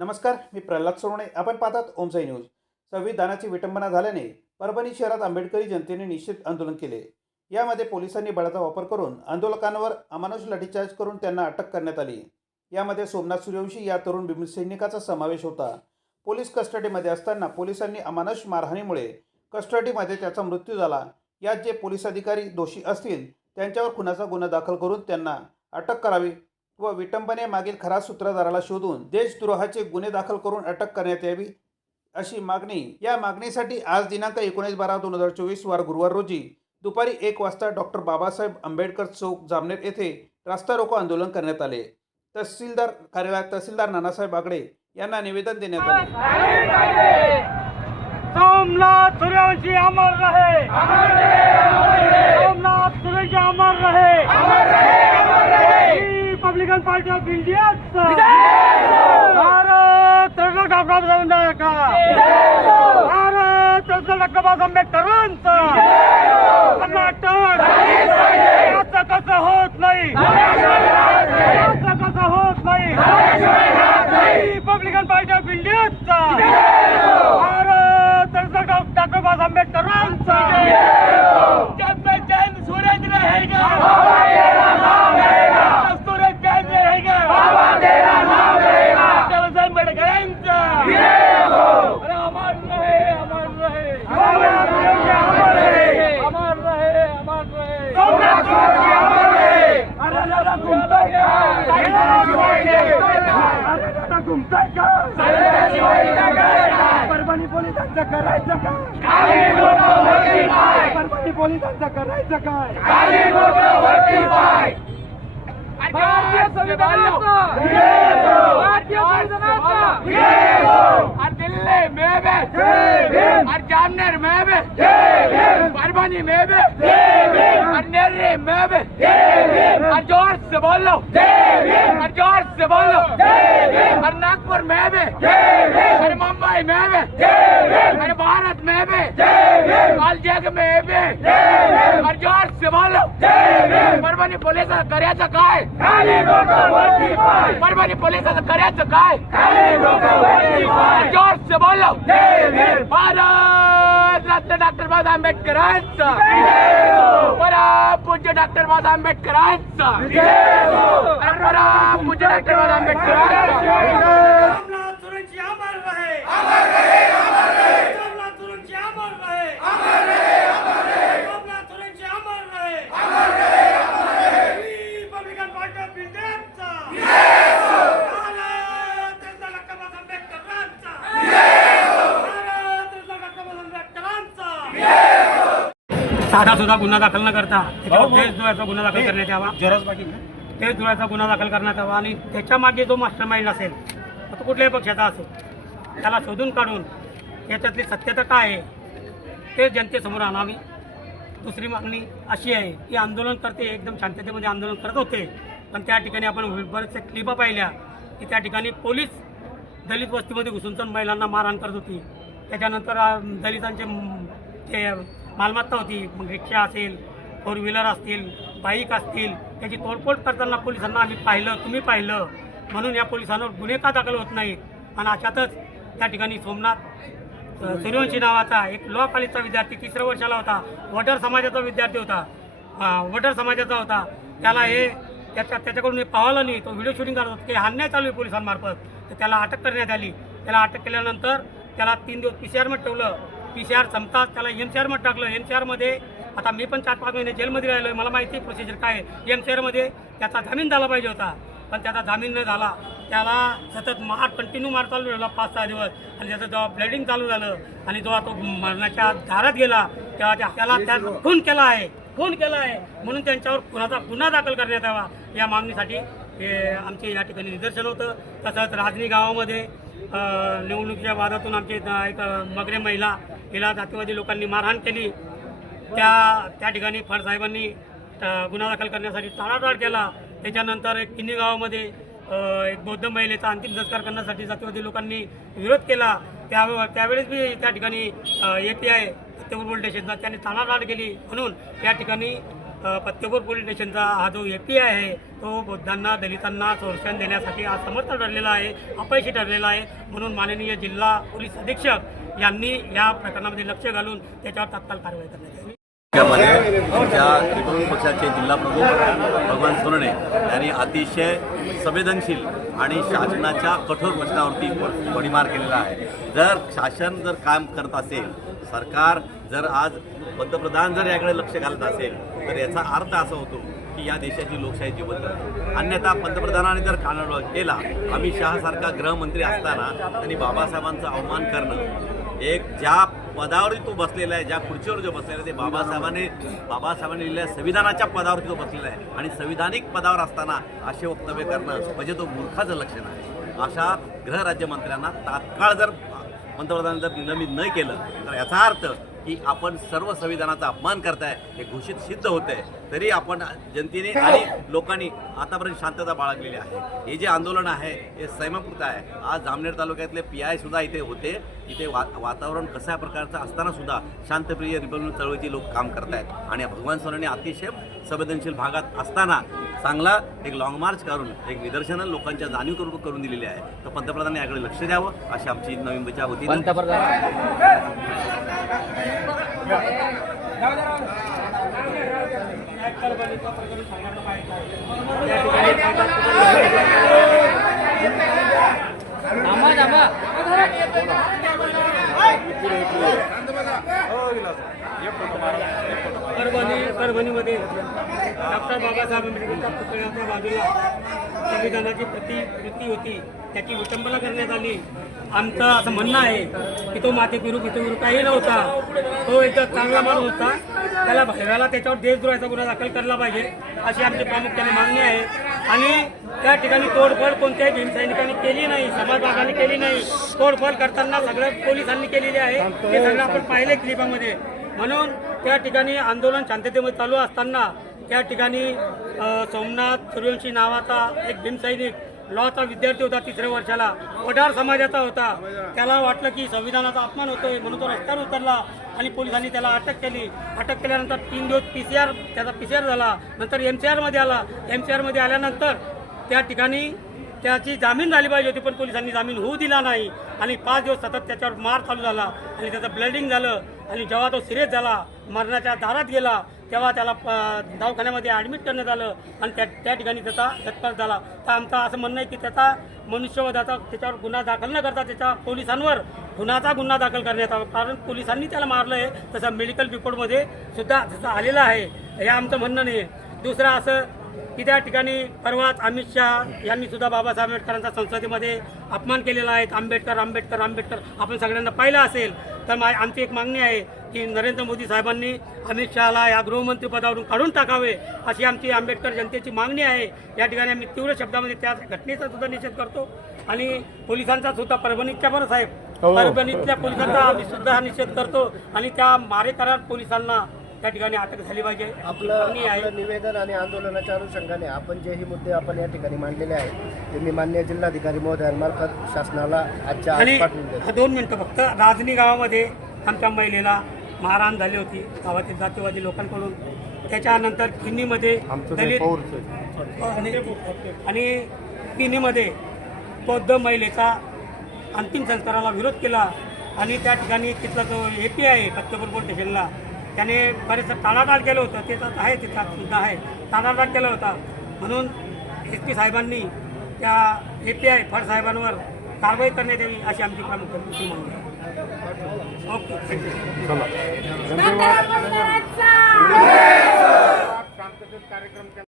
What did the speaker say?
नमस्कार मी प्रल्हाद सोरणे. आपण पाहतात ओमसाई न्यूज. संविधानाची विटंबना झाल्याने परभणी शहरात आंबेडकरी जनतेने निश्चित आंदोलन केले. यामध्ये पोलिसांनी बळाचा वापर करून आंदोलकांवर अमानुष लाठीचार्ज करून त्यांना अटक करण्यात आली. यामध्ये सोमनाथ सूर्यवंशी या तरुण भीम सैनिकाचा समावेश होता. पोलीस कस्टडीमध्ये असताना पोलिसांनी अमानुष मारहाणीमुळे कस्टडीमध्ये त्याचा मृत्यू झाला. यात जे पोलीस अधिकारी दोषी असतील त्यांच्यावर खुनाचा गुन्हा दाखल करून त्यांना अटक करावी व विटंबने मागील खरा सूत्रधाराला शोधून देशद्रोहाचे गुन्हे दाखल करून अटक करण्यात यावी अशी मागणी. या मागणीसाठी आज दिनांक एकोणीस बारा दोन हजार चोवीस वार गुरुवार रोजी दुपारी एक वाजता डॉक्टर बाबासाहेब आंबेडकर चौक जामनेर येथे रास्ता रोको आंदोलन करण्यात आले. तहसीलदार कार्यालयात तहसीलदार नानासाहेब बागडे यांना निवेदन देण्यात आले. सोमनाथ सूर्यवंशी अमर रहे सोमनाथ सूर्यवंशी अमर रहे republican party of India Bharat Ratna doctor Babasaheb Ambedkar Bharat Ratna doctor Babasaheb आंबेडकरांचा. कर्नाटक असं कसं होत नाही असं कसं होत नाही रिपब्लिकन पार्टी ऑफ इंडियाचा भारत रत्न डॉक्टर बाबासाहेब आंबेडकरांचा जब तक चैन सूरज रहेगा सूरज चैन रहेगा बाबासाहेब आंबेडकरांचा अरे अमर रहे अमर रहे अमर रहे अमर रहे अमर रहे सोमनाथ सूर्यवंशी अमर रहे अरे दादा घुमताय का अरे दादा घुमताय का परभणी पोलिसांचं करायचं काय परभणी पोलिसांचं करायचं काय भारतीय संविधानाचा. भारतीय संविधानाचा. और दिल्ली में भी और जामनेर में भी परभणी में भी भी और जोर से बोलो और जोर से बोलो और नागपुर में भी और मुंबई में भी और भारत में भी और जग में भी और जोर से बोलो परभणी पोलिसांचं करायचं काय परभणी पोलिसांचं करायचं काय जोर से बोलो भारत रत्न डॉक्टर बाबासाहेब आंबेडकरांचं परम पूज्य डॉक्टर बाबासाहेब आंबेडकरांचं. परम पूज्य डॉक्टर बाबासाहेब आंबेडकरांचं सोमनाथ सुरंची अमर रहे अमर रहे अमर रहे सोमनाथ सुरंची अमर रहे अमर रहे अमर रहे सोमनाथ सुरंची अमर रहे अमर रहे अमर रहे रिपब्लिकन पार्टी ऑफ इंडियाचा भारत रत्न डॉक्टर बाबासाहेब आंबेडकरांचा भारत रत्न डॉक्टर बाबासाहेब आंबेडकरांचा साधा सुद्धा गुन्हा दाखल न करता त्याच्यावर देशद्रोहाचा गुन्हा दाखल करण्यात यावा. देशद्रोहाचा गुन्हा दाखल करण्यात यावा आणि त्याच्यामागे जो मास्टर माइंड असेल तो कुठल्याही पक्षाचा असेल त्याला शोधून काढून याच्यातली सत्यता काय आहे ते जनतेसमोर आणावी. दुसरी मागणी अशी आहे की आंदोलनकर्ते एकदम शांततेमध्ये आंदोलन करत होते पण त्या ठिकाणी आपण बरेचसे क्लिपा पाहिल्या की त्या ठिकाणी पोलीस दलित वस्तीमध्ये घुसून महिलांना मारहाण करत होती. त्याच्यानंतर दलितांचे ते मालमत्ता होती मग रिक्षा असेल फोर व्हीलर असतील बाईक असतील त्याची तोडफोड करताना पोलिसांना आम्ही पाहिलं तुम्ही पाहिलं. म्हणून या पोलिसांवर गुन्हे का दाखल होत नाहीत? आणि अशातच त्या ठिकाणी सोमनाथ सूर्यवंशी नावाचा एक लॉ कॉलेजचा विद्यार्थी तिसऱ्या वर्षाला होता. वडर समाजाचा विद्यार्थी होता. वडर समाजाचा होता. त्याला हे त्याच्या त्याच्याकडून हे पाहिलं नाही तो व्हिडिओ शूटिंग करत होता. की हान्याय चालू आहे पोलिसांमार्फत. तर त्याला अटक करण्यात आली. त्याला अटक केल्यानंतर त्याला तीन दिवस पी सी आरमध्ये ठेवलं. पी सी आर संपतात त्याला एम सी आरमध्ये टाकलं. एम सी आरमध्ये आता मी पण चार पाच महिने जेलमध्ये राहिलो आहे मला माहिती आहे प्रोसिजर काय आहे. एम सी आरमध्ये त्याचा जामीन झाला पाहिजे होता. पण त्याचा जामीन न झाला. त्याला सतत मार कंटिन्यू मार चालू राहिला पाच सहा दिवस. आणि त्याचं जेव्हा ब्लडिंग चालू झालं आणि जेव्हा तो मरणाच्या दारात गेला तेव्हा त्या- त्याला त्या खून केला आहे. खून केला आहे. म्हणून त्यांच्यावर खुनाचा गुन्हा दाखल करण्यात यावा. या मागणीसाठी हे आमचे या ठिकाणी निदर्शन होतं. तसंच राजनी गावामध्ये निवडणुकीच्या वादातून आमचे एक मगरे महिला हिला जातीवादी लोकांनी मारहाण केली. त्या त्या ठिकाणी फडसाहेबांनी गुन्हा दाखल करण्यासाठी टाळाटाळ केला. त्याच्यानंतर एक किन्नी गावामध्ये एक बौद्ध महिलेचा अंतिम संस्कार करण्यासाठी जातीवादी लोकांनी विरोध केला. त्या त्यावेळेस बी त्या ठिकाणी ए पी आय पोलीस स्टेशनचा त्यांनी टाळाटाळ केली. म्हणून त्या ठिकाणी अ, पत्तेपूर पोलीस स्टेशनचा हा जो ए पी आय आहे तो बौद्धांना दलितांना संरक्षण देण्यासाठी असमर्थ समर्थ ठरलेला आहे अपयशी ठरलेला आहे. म्हणून माननीय जिल्हा पोलीस अधीक्षक यांनी या प्रकरणामध्ये लक्ष घालून त्याच्यावर तात्काळ कारवाई करण्यात यावी. आमच्या पक्षाचे जिल्हा प्रमुख भगवान सोनणे यांनी अतिशय संवेदनशील आणि शासनाच्या कठोर प्रश्नावरती प- केलेला आहे. जर शासन जर काम करत असेल सरकार जर आज पंतप्रधान जर याकडे लक्ष घालत असेल तर याचा अर्थ असा होतो की या देशाची लोकशाही जिवंत आहे अन्यथा पंतप्रधानाने जर कानाडोळा केला अमित शहासारखा गृहमंत्री असताना त्यांनी बाबासाहेबांचा अवमान करणं एक ज्या पदावर तो बसलेला आहे ज्या खुर्चीवर जो बसलेला आहे ते बाबासाहेबांनी बाबासाहेबांनी लिहिलेल्या संविधानाच्या पदावरती तो बसलेला आहे. आणि संविधानिक पदावर असताना असे वक्तव्य करणं म्हणजे तो मूर्खाचं लक्षण आहे. अशा गृहराज्यमंत्र्यांना तात्काळ जर पंतप्रधान जर निलंबित नाही केलं तर याचा अर्थ की आपण सर्व संविधानाचा अपमान करताय हे घोषित सिद्ध होतंय. तरी आपण जनतेने आणि लोकांनी आतापर्यंत शांतता बाळगलेली आहे. हे जे आंदोलन आहे हे संयमापुरतं आहे. आज जामनेर तालुक्यातले पी आय सुद्धा इथे होते. इथे वा वातावरण कशा प्रकारचं असताना सुद्धा शांतप्रिय रिपब्लिक चळवळीचे लोक काम करतायत. आणि भगवान सोनने अतिशय संवेदनशील भागात असताना चांगला एक लॉंग मार्च करून एक निदर्शनं लोकांच्या जाणीव करून करून दिलेली आहे. तर पंतप्रधानांनी याकडे लक्ष द्यावं अशी आमची नवी मुंबईच्या वतीनं परभणी परभणीमध्ये डॉक्टर बाबासाहेब आंबेडकरच्या पुतळ्याच्या बाजूला संविधानाची प्रतिकृती होती. त्याची विटंबना करण्यात आली. आमचं असं म्हणणं आहे की तो माते पिरू पितू काही नव्हता. तो एक चांगला माणूस होता. त्याला भैराला त्याच्यावर देशद्रोहाचा गुन्हा दाखल करला पाहिजे अशी आमची प्रामुख्याने मागणी आहे. आणि त्या ठिकाणी तोडफोड कोणत्याही भीमसैनिकांनी केली नाही समाजभागाने केली नाही. तोडफोड करताना सगळं पोलिसांनी केलेली आहे. ते सगळं आपण पाहिले क्लिपामध्ये म्हणून त्या ठिकाणी आंदोलन शांततेमध्ये चालू असताना त्या ठिकाणी सोमनाथ सूर्यवंशी नावाचा एक भीमसैनिक लॉचा विद्यार्थी होता तिसऱ्या वर्षाला. वडार समाजाचा होता. त्याला वाटलं की संविधानाचा अपमान होतोय म्हणून तो रस्त्यावर उतरला. आणि पोलिसांनी त्याला अटक केली. अटक केल्यानंतर तीन दिवस पी सी आर त्याचा पी सी आर झाला. नंतर एम सी आरमध्ये आला. एम सी आरमध्ये आल्यानंतर त्या ठिकाणी त्याची जामीन झाली पाहिजे होती पण पोलिसांनी जामीन होऊ दिला नाही. आणि पाच दिवस सतत त्याच्यावर मार चालू झाला. आणि त्याचं ब्लडिंग झालं. आणि जेव्हा तो सिरियस झाला मरणाच्या दारात गेला तेव्हा त्याला प- दवाखान्यामध्ये ॲडमिट करण्यात आलं आणि त्या त्या ठिकाणी त्याचा सत्कार झाला. तर आमचं असं म्हणणं आहे की त्याचा मनुष्यवधाचा त्याच्यावर गुन्हा दाखल न करता त्याच्या पोलिसांवर खुनाचा गुन्हा दाखल करण्यात आला कारण पोलिसांनी त्याला मारलं आहे. तसं मेडिकल रिपोर्टमध्ये सुद्धा तसं आलेलं आहे हे आमचं म्हणणं नाही. आहे दुसरं असं की त्या ठिकाणी परवाच अमित शहा यांनी सुद्धा बाबासाहेब आंबेडकरांचा संसदेमध्ये अपमान केलेला आहे. आंबेडकर आंबेडकर आंबेडकर आपण सगळ्यांना पाहिलं असेल. तर मा आमची एक मागणी आहे की नरेंद्र मोदी साहेबांनी अमित शहाला या गृहमंत्री पदावरून काढून टाकावे अशी आमची आंबेडकर जनतेची मागणी आहे. या ठिकाणी आम्ही तीव्र शब्दामध्ये त्या घटनेचा सुद्धा निषेध करतो आणि पोलिसांचा सुद्धा परभणीच्या बरं साहेब. परभणीतल्या पोलिसांचा आम्ही सुद्धा हा निषेध करतो आणि त्या मारेकरार पोलिसांना त्या ठिकाणी अटक झाली पाहिजे. आपलं निवेदन आणि आंदोलनाच्या अनुषंगाने आपण जेही मुद्दे आपण या ठिकाणी मांडलेले आहेत ते मी मान्य जिल्हाधिकारी महोदयांमार्फत शासनाला आजच्या आज आणि दोन मिनिटं फक्त. राजनी गावामध्ये आमच्या महिलेला मारहाण झाली होती गावातील जातीवादी लोकांकडून. त्याच्यानंतर किन्नीमध्ये दलित आणि आणि किन्नीमध्ये बौद्ध महिलेचा अंतिम संस्काराला विरोध केला. आणि त्या ठिकाणी तिथला जो ए पी आहे फत्तेपूर पोलीस स्टेशनला त्याने बरेच टाळाटाळ केलं होतं. ते तर आहे तिथला सुद्धा आहे. टाळाटाळ केला होता. म्हणून एस पी साहेबांनी त्या ए पी आय फड साहेबांवर कारवाई करण्यात यावी अशी आमची प्रामुख्याने मागणी आहे. ओके. थँक्यू धन्यवाद.